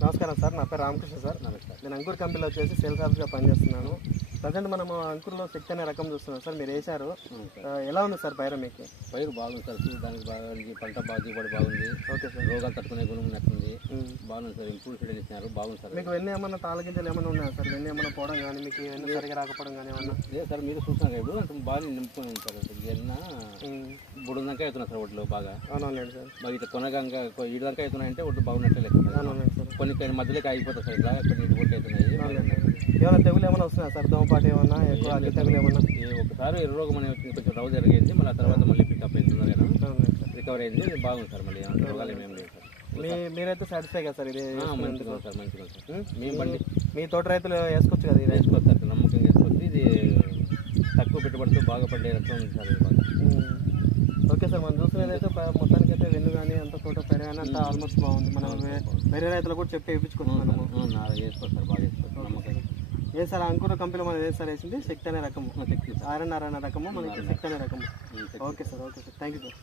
నమస్కారం సార్, నా పేరు రామకృష్ణ సార్. నమస్కారం. నేను అంకుర్ కంపెనీలో వచ్చేసి సేల్స్ ఆఫీస్గా పనిచేస్తున్నాను. ప్రజెంట్ మనము అంకుర్లో శక్తి అనే రకం చూస్తున్నాం సార్. మీరు వేశారు, ఎలా ఉంది సార్ పైరు మీకు? పైరు బాగుంది సార్, చూడడానికి బాగా ఉంది, పంట దిగుబడి బాగుంది. Okay sir. రోగాలు తట్టుకునే గుణం ఉన్నట్టుంది, బాగుంది సార్. ఇంప్రూవ్ సీడ్ ఇచ్చినారు, బాగుంది సార్. మీకు వెన్ను ఏమన్నా తాళగింజలు ఏమైనా ఉన్నాయా సార్? వెన్ను ఏమైనా పోవడం కానీ, మీకు వెన్ను సరిగా రాకపోవడం కానీ ఏమన్నా? లేదు సార్, మీరు చూస్తున్నారు ఇప్పుడు అంత బాగా నింపుకొని ఉంది సార్. ఎన్న బుడందాక అవుతున్నాయి సార్ ఒడ్లు బాగా. అవునవునండి సార్. బాగా ఇట్లా కొనగా ఈడదాకా అవుతున్నాయంటే ఒడ్లు బాగున్నట్లే లెక్క. అవునవునండి సార్. కొన్ని మధ్యలోకి ఆగిపోతాయి సార్, ఇట్లా కొన్ని ఇటు కొట్టి అవుతున్నాయి. ఏమైనా తెగులు ఏమైనా వస్తున్నాయా సార్? దోమపాటు ఏమన్నా, ఎక్కువ అగ్గి తెగులు ఏమన్నా? ఒకసారి ఎర్ర రోగం అనేది వచ్చింది, కొంచెం రవ్వు జరిగింది, మళ్ళీ ఆ తర్వాత మళ్ళీ పికప్ అయింది కదా, అవునండి సార్. రికవర్ అయింది, బాగుంది సార్. మళ్ళీ రోగాలు ఏమేమి లేదు సార్. మీరైతే సాటిస్ఫై కదా సార్? ఇది మంచిగా సార్, మంచిగా సార్. మేము బండి మీ తోట రైతులు వేసుకోవచ్చు కదా? ఇది వేసుకోవచ్చు సార్, నమ్మకంగా వేసుకోవచ్చు. ఇది తక్కువ పెట్టుబడితో బాగా పండే రకం ఉంది సార్. ఓకే సార్, మనం చూసినదైతే మొత్తానికి అయితే వెన్ను కానీ అంత తోట పైరు కానీ అంతా ఆల్మోస్ట్ బాగుంది. మనం వేరే రైతులు కూడా చెప్పి వేయించుకోవచ్చు మనము. వేసుకోవచ్చు సార్, బాగా వేసుకోవచ్చు నమ్మకంగా. ఏ సార్ అంకుర కంపెనీలో మనం ఏ సార్ వేసింది? శక్తి అనే రకము, ఆర్ఎన్ఆర్ అనే రకము, మనకి శక్తి అనే రకము. Okay sir, okay sir, thank you sir.